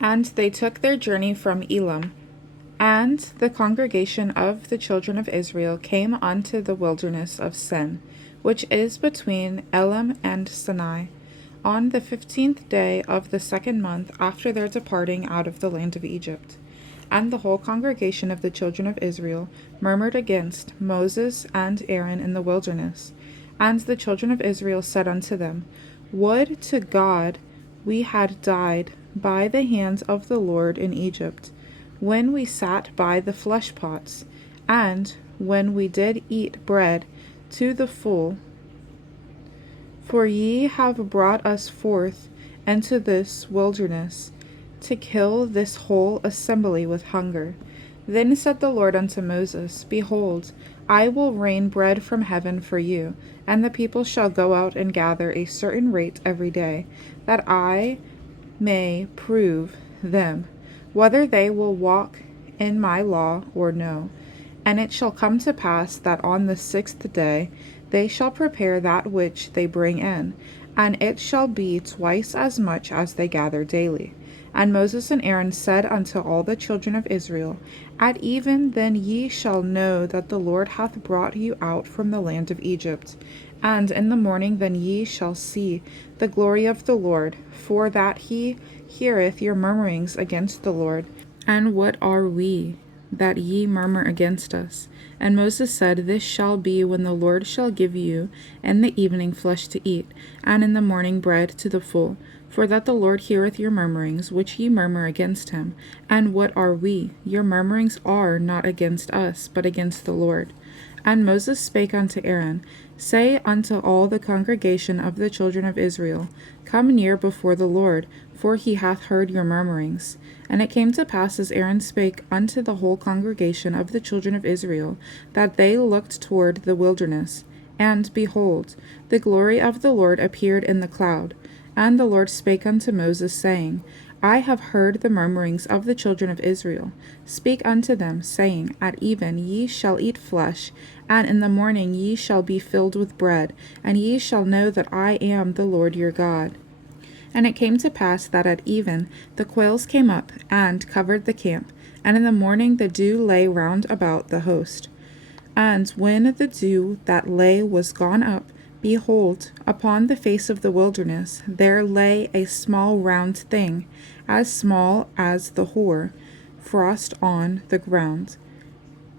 And they took their journey from Elim. And the congregation of the children of Israel came unto the wilderness of Sin, which is between Elim and Sinai, on the 15th day of the second month after their departing out of the land of Egypt. And the whole congregation of the children of Israel murmured against Moses and Aaron in the wilderness. And the children of Israel said unto them, Would to God we had died by the hands of the Lord in Egypt, when we sat by the flesh pots, and when we did eat bread to the full. For ye have brought us forth into this wilderness, to kill this whole assembly with hunger. Then said the Lord unto Moses, Behold, I will rain bread from heaven for you, and the people shall go out and gather a certain rate every day, that I may prove them, whether they will walk in my law or no. And it shall come to pass that on the 6th day they shall prepare that which they bring in, and it shall be twice as much as they gather daily. And Moses and Aaron said unto all the children of Israel, At even then ye shall know that the Lord hath brought you out from the land of Egypt. And in the morning then ye shall see the glory of the Lord, for that he heareth your murmurings against the Lord. And what are we, that ye murmur against us? And Moses said, This shall be when the Lord shall give you in the evening flesh to eat, and in the morning bread to the full. For that the Lord heareth your murmurings, which ye murmur against him. And what are we? Your murmurings are not against us, but against the Lord. And Moses spake unto Aaron, Say unto all the congregation of the children of Israel, Come near before the Lord, for he hath heard your murmurings. And it came to pass, as Aaron spake unto the whole congregation of the children of Israel, that they looked toward the wilderness. And, behold, the glory of the Lord appeared in the cloud. And the Lord spake unto Moses, saying, I have heard the murmurings of the children of Israel. Speak unto them, saying, At even ye shall eat flesh, and in the morning ye shall be filled with bread, and ye shall know that I am the Lord your God. And it came to pass that at even the quails came up, and covered the camp, and in the morning the dew lay round about the host. And when the dew that lay was gone up, behold, upon the face of the wilderness there lay a small round thing, as small as the whore, frost on the ground.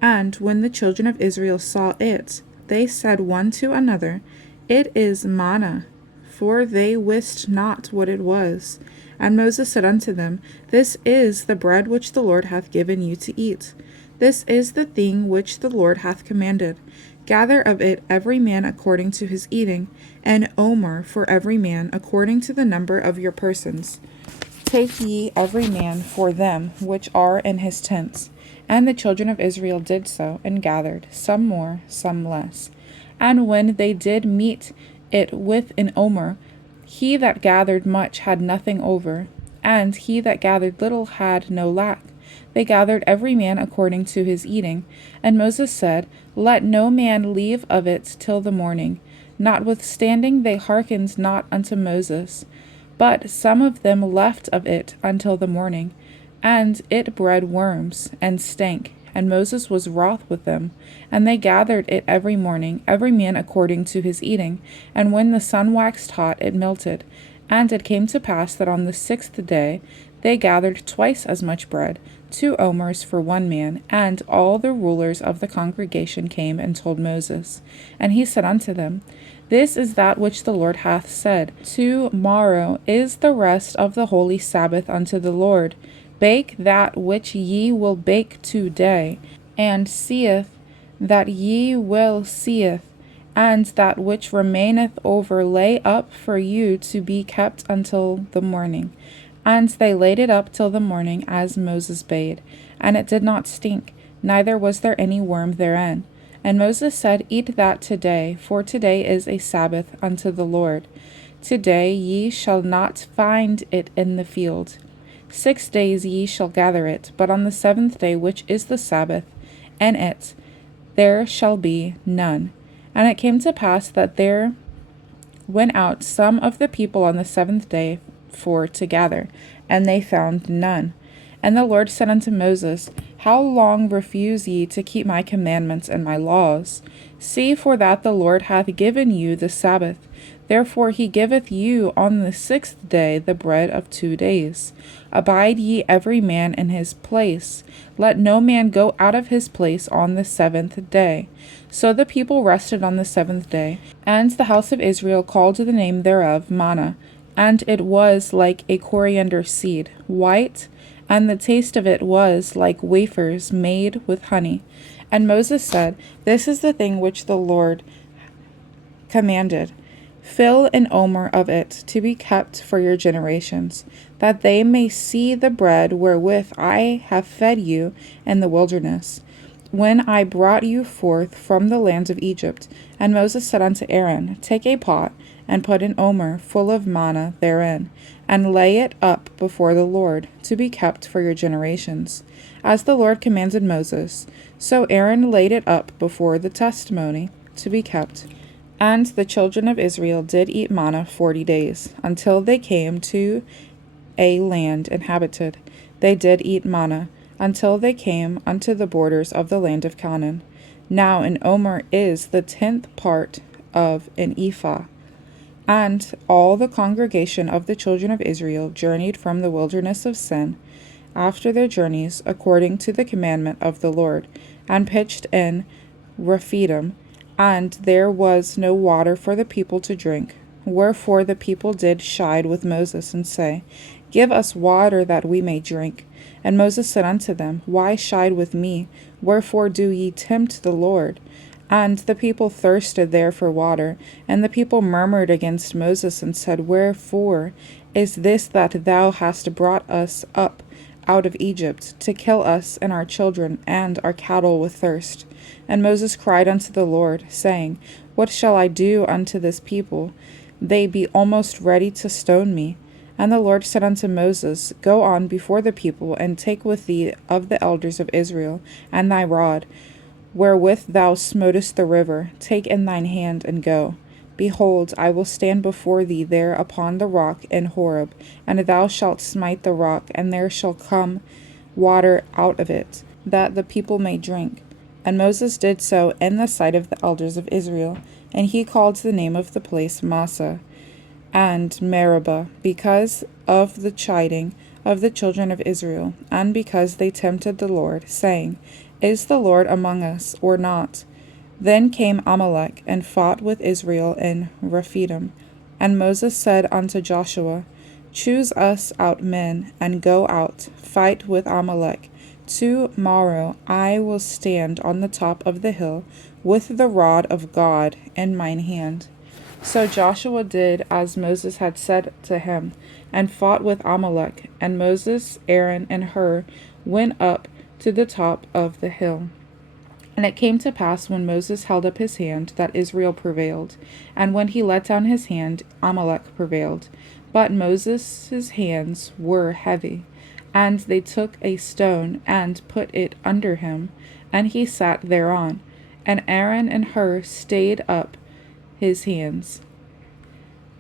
And when the children of Israel saw it, they said one to another, It is manna, for they wist not what it was. And Moses said unto them, This is the bread which the Lord hath given you to eat. This is the thing which the Lord hath commanded. Gather of it every man according to his eating, an omer for every man according to the number of your persons. Take ye every man for them which are in his tents. And the children of Israel did so, and gathered, some more, some less. And when they did meet it with an omer, he that gathered much had nothing over, and he that gathered little had no lack. They gathered every man according to his eating. And Moses said, Let no man leave of it till the morning. Notwithstanding they hearkened not unto Moses, but some of them left of it until the morning. And it bred worms, and stank, and Moses was wroth with them. And they gathered it every morning, every man according to his eating. And when the sun waxed hot, it melted. And it came to pass that on the 6th day they gathered twice as much bread, 2 omers for one man. And all the rulers of the congregation came and told Moses. And he said unto them, This is that which the Lord hath said, To-morrow is the rest of the holy Sabbath unto the Lord. Bake that which ye will bake today, and seeth that ye will seeth, and that which remaineth over lay up for you to be kept until the morning. And they laid it up till the morning, as Moses bade. And it did not stink, neither was there any worm therein. And Moses said, Eat that today, for today is a Sabbath unto the Lord. Today ye shall not find it in the field. 6 days ye shall gather it, but on the 7th day, which is the Sabbath, in it there shall be none. And it came to pass that there went out some of the people on the 7th day for to gather, and they found none. And the Lord said unto Moses, How long refuse ye to keep my commandments and my laws? See, for that the Lord hath given you the Sabbath. Therefore he giveth you on the 6th day the bread of 2 days. Abide ye every man in his place. Let no man go out of his place on the 7th day. So the people rested on the 7th day, and the house of Israel called the name thereof manna, and it was like a coriander seed, white, and the taste of it was like wafers made with honey. And Moses said, This is the thing which the Lord commanded. Fill an omer of it to be kept for your generations, that they may see the bread wherewith I have fed you in the wilderness, when I brought you forth from the land of Egypt. And Moses said unto Aaron, Take a pot, and put an omer full of manna therein, and lay it up before the Lord, to be kept for your generations. As the Lord commanded Moses, so Aaron laid it up before the testimony, to be kept. And the children of Israel did eat manna 40 days, until they came to a land inhabited. They did eat manna, until they came unto the borders of the land of Canaan. Now an omer is the 10th part of an ephah. And all the congregation of the children of Israel journeyed from the wilderness of Sin, after their journeys, according to the commandment of the Lord, and pitched in Rephidim, and there was no water for the people to drink. Wherefore the people did chide with Moses, and say, Give us water that we may drink. And Moses said unto them, Why chide with me? Wherefore do ye tempt the Lord? And the people thirsted there for water. And the people murmured against Moses, and said, Wherefore is this that thou hast brought us up out of Egypt, to kill us and our children and our cattle with thirst? And Moses cried unto the Lord, saying, What shall I do unto this people? They be almost ready to stone me. And the Lord said unto Moses, Go on before the people, and take with thee of the elders of Israel, and thy rod, wherewith thou smotest the river, take in thine hand, and go. Behold, I will stand before thee there upon the rock in Horeb, and thou shalt smite the rock, and there shall come water out of it, that the people may drink. And Moses did so in the sight of the elders of Israel, and he called the name of the place Massah and Meribah, because of the chiding of the children of Israel, and because they tempted the Lord, saying, Is the Lord among us, or not? Then came Amalek, and fought with Israel in Rephidim. And Moses said unto Joshua, Choose us out men, and go out, fight with Amalek. To-morrow I will stand on the top of the hill, with the rod of God in mine hand. So Joshua did as Moses had said to him, and fought with Amalek. And Moses, Aaron, and Hur went up to the top of the hill. And it came to pass, when Moses held up his hand, that Israel prevailed. And when he let down his hand, Amalek prevailed. But Moses' hands were heavy. And they took a stone, and put it under him, and he sat thereon. And Aaron and Hur stayed up his hands,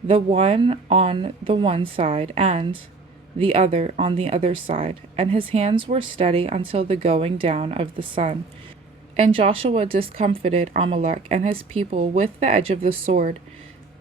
the one on the one side, and the other on the other side. And his hands were steady until the going down of the sun. And Joshua discomfited Amalek and his people with the edge of the sword.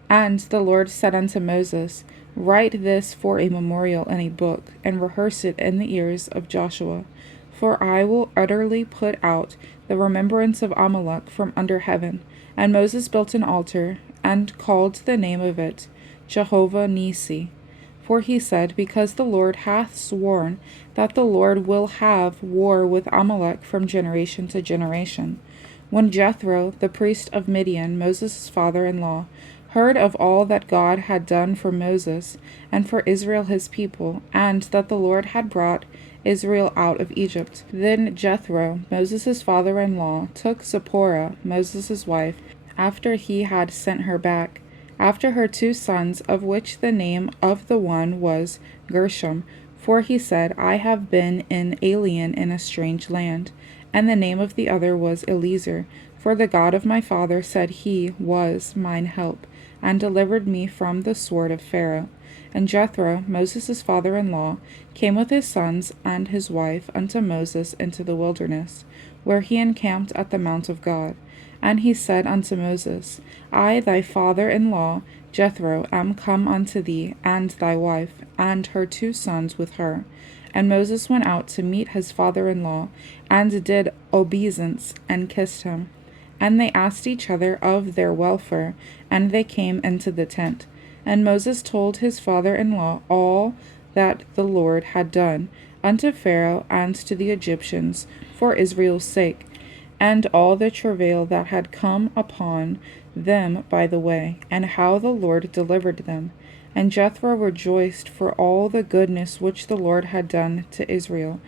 And the Lord said unto Moses, Write this for a memorial in a book, and rehearse it in the ears of Joshua. For I will utterly put out the remembrance of Amalek from under heaven. And Moses built an altar, and called the name of it Jehovah Nissi. For he said, Because the Lord hath sworn that the Lord will have war with Amalek from generation to generation. When Jethro, the priest of Midian, Moses' father-in-law, heard of all that God had done for Moses and for Israel his people, and that the Lord had brought Israel out of Egypt, then Jethro, Moses' father-in-law, took Zipporah, Moses' wife, after he had sent her back, after her 2 sons, of which the name of the one was Gershom, for he said, I have been an alien in a strange land. And the name of the other was Eliezer, for the God of my father said he was mine help, and delivered me from the sword of Pharaoh. And Jethro, Moses' father-in-law, came with his sons and his wife unto Moses into the wilderness, where he encamped at the mount of God. And he said unto Moses, I, thy father-in-law, Jethro, am come unto thee, and thy wife, and her 2 sons with her. And Moses went out to meet his father-in-law, and did obeisance, and kissed him. And they asked each other of their welfare, and they came into the tent. And Moses told his father-in-law all that the Lord had done unto Pharaoh and to the Egyptians for Israel's sake, and all the travail that had come upon them by the way, and how the Lord delivered them. And Jethro rejoiced for all the goodness which the Lord had done to Israel,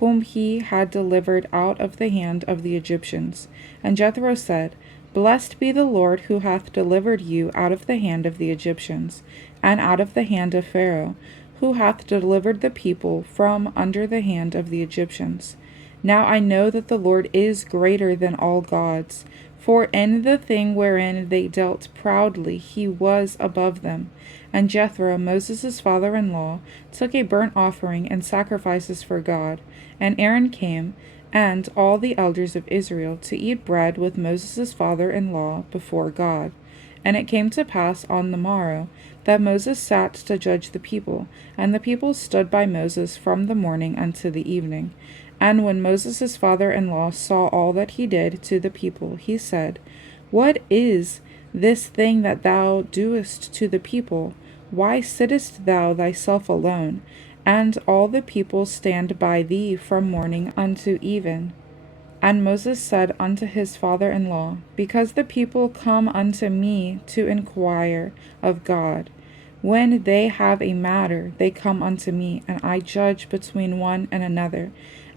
whom he had delivered out of the hand of the Egyptians. And Jethro said, Blessed be the Lord who hath delivered you out of the hand of the Egyptians, and out of the hand of Pharaoh, who hath delivered the people from under the hand of the Egyptians. Now I know that the Lord is greater than all gods, for in the thing wherein they dealt proudly he was above them. And Jethro, Moses' father-in-law, took a burnt offering and sacrifices for God. And Aaron came, and all the elders of Israel, to eat bread with Moses' father-in-law before God. And it came to pass on the morrow that Moses sat to judge the people, and the people stood by Moses from the morning unto the evening. And when Moses' father-in-law saw all that he did to the people, he said, What is this thing that thou doest to the people? Why sittest thou thyself alone, and all the people stand by thee from morning unto even? And Moses said unto his father-in-law, Because the people come unto me to inquire of God. When they have a matter, they come unto me, and I judge between one and another.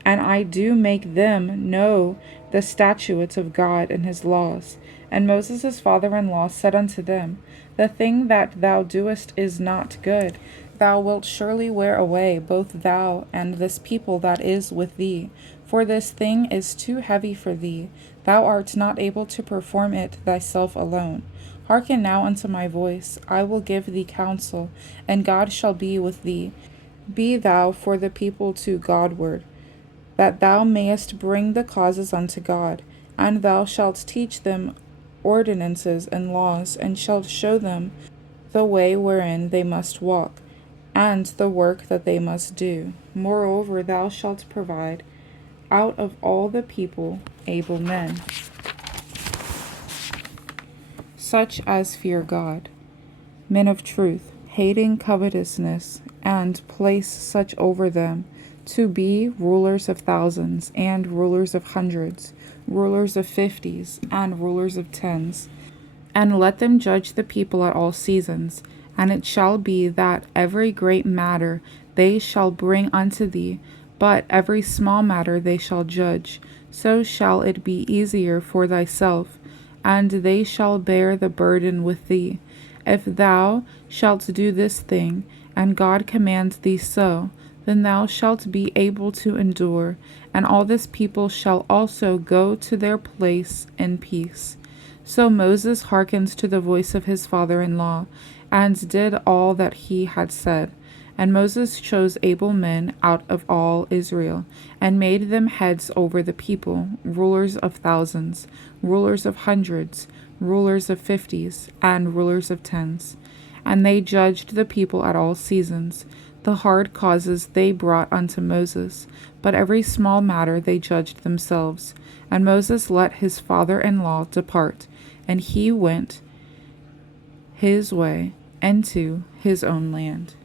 And I do make them know the statutes of God and his laws. And Moses' father-in-law said unto them, The thing that thou doest is not good. Thou wilt surely wear away both thou and this people that is with thee. For this thing is too heavy for thee. Thou art not able to perform it thyself alone. Hearken now unto my voice. I will give thee counsel, and God shall be with thee. Be thou for the people to Godward, that thou mayest bring the causes unto God, and thou shalt teach them ordinances and laws, and shalt show them the way wherein they must walk, and the work that they must do. Moreover, thou shalt provide out of all the people able men, such as fear God, men of truth, hating covetousness, and place such over them to be rulers of thousands, and rulers of hundreds, rulers of 50s, and rulers of 10s. And let them judge the people at all seasons. And it shall be that every great matter they shall bring unto thee, but every small matter they shall judge. So shall it be easier for thyself, and they shall bear the burden with thee. If thou shalt do this thing, and God commands thee so, then thou shalt be able to endure, and all this people shall also go to their place in peace. So Moses hearkened to the voice of his father-in-law, and did all that he had said. And Moses chose able men out of all Israel, and made them heads over the people, rulers of thousands, rulers of hundreds, rulers of 50s, and rulers of 10s. And they judged the people at all seasons. The hard causes they brought unto Moses, but every small matter they judged themselves. And Moses let his father-in-law depart, and he went his way into his own land.